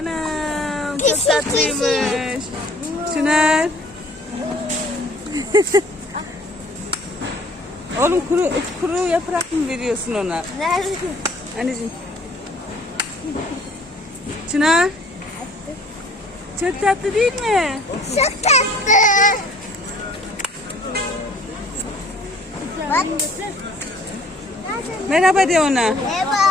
Anam çok tatlıymış. Çınar. Oğlum kuru, kuru yaprak mı veriyorsun ona? Nerede? Anneciğim. Çınar. Çok tatlı değil mi? Çok tatlı. Bak. Merhaba de ona. Merhaba.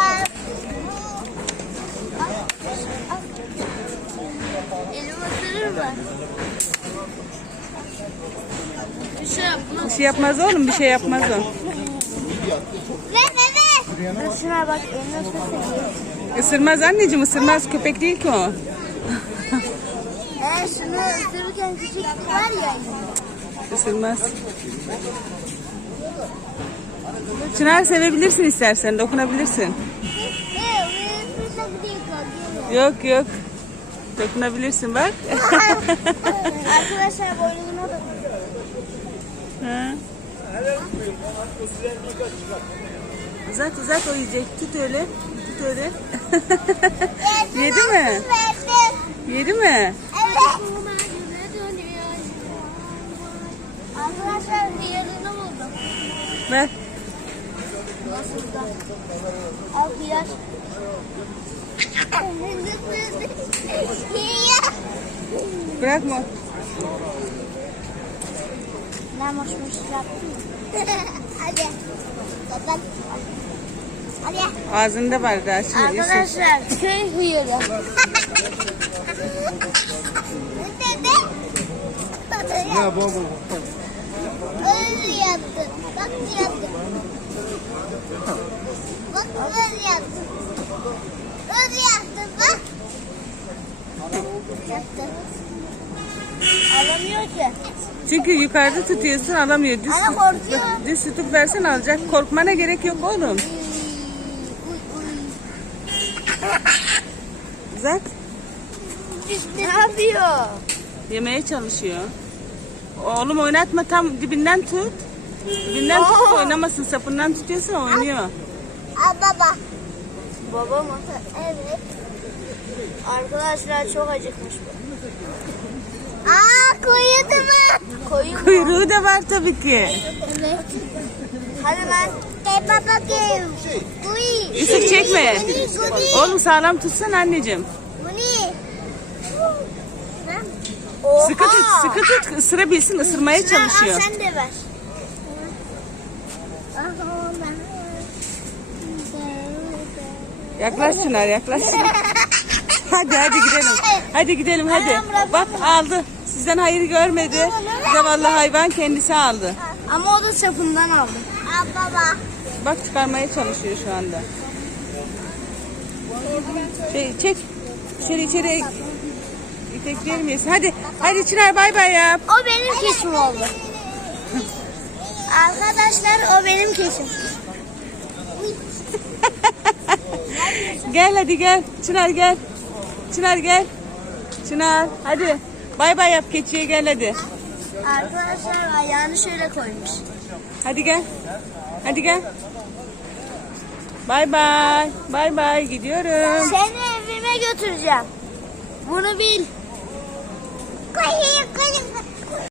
Bir şey yapmaz. Bir şey yapmaz oğlum bir şey yapmaz o. Ver ver ver. Şuna bak elini ısırsın. Isırmaz anneciğim ısırmaz köpek değil ki o. Ee, şunu ısırırken küçük var ya. Isırmaz. Çınar sevebilirsin istersen dokunabilirsin. Yok yok. Dokunabilirsin bak. Arkadaşlar boynuzuna da Ha. Uzat uzat o yiyecek. Tut öyle. Tut öyle. Yedi mi? Yedi mi? Evet. Arkadaşlar diğerini buldum. Ver. Nasıl da? Hıyar. Bırakma. Ne hoşmuş yaptın. Hadi. Bakalım. Hadi. Ağzında var daha şimdi. Arkadaşlar köy hıyarı. Ne baba? Öyle yaptı. Bak yaptı. Bak öyle yaptı. Öyle yaptı bak. Yaptı. Alamıyor ki. Çünkü yukarıda tutuyorsun alamıyor. Düz, Ana korkuyor. düz tutup versen alacak. Korkmana gerek yok oğlum. Uzat. Ne yapıyor? Yemeye çalışıyor. Oğlum oynatma tam dibinden tut. Dibinden tut Aa. oynamasın. Sapından tutuyorsun oynuyor. Al baba. Baba mı? Evet. Arkadaşlar çok acıkmış bu. Aa koydu mu? Koyun mu? Kuyruğu da var tabii ki. Evet. Hadi lan. Gel baba gel. Kuy. Yusuf çekme. Kuni kuni. Oğlum sağlam tutsan anneciğim. Kuni. Sıkı tut, sıkı tut. Isırabilsin, ısırmaya çalışıyor. Al sen de ver. Yaklaş Çınar, yaklaş. Hadi hadi gidelim. Hadi gidelim hadi. Bak aldı. Sizden hayır görmedi. Zavallı hayvan kendisi aldı. Ama o da sapından aldı. Al baba. Bak çıkarmaya çalışıyor şu anda. Şey çek. Şöyle içeri itekleyelim yesin. Hadi hadi Çınar bay bay yap. O benim keşim oldu. Arkadaşlar o benim keşim. Gel hadi gel. Çınar gel. Çınar gel. Çınar hadi. Bay bay yap keçiye gel hadi. Arkadaşlar ayağını şöyle koymuş. Hadi gel. Hadi gel. Bay bay. Bay bay gidiyorum. Seni evime götüreceğim. Bunu bil. Koyayım koyayım.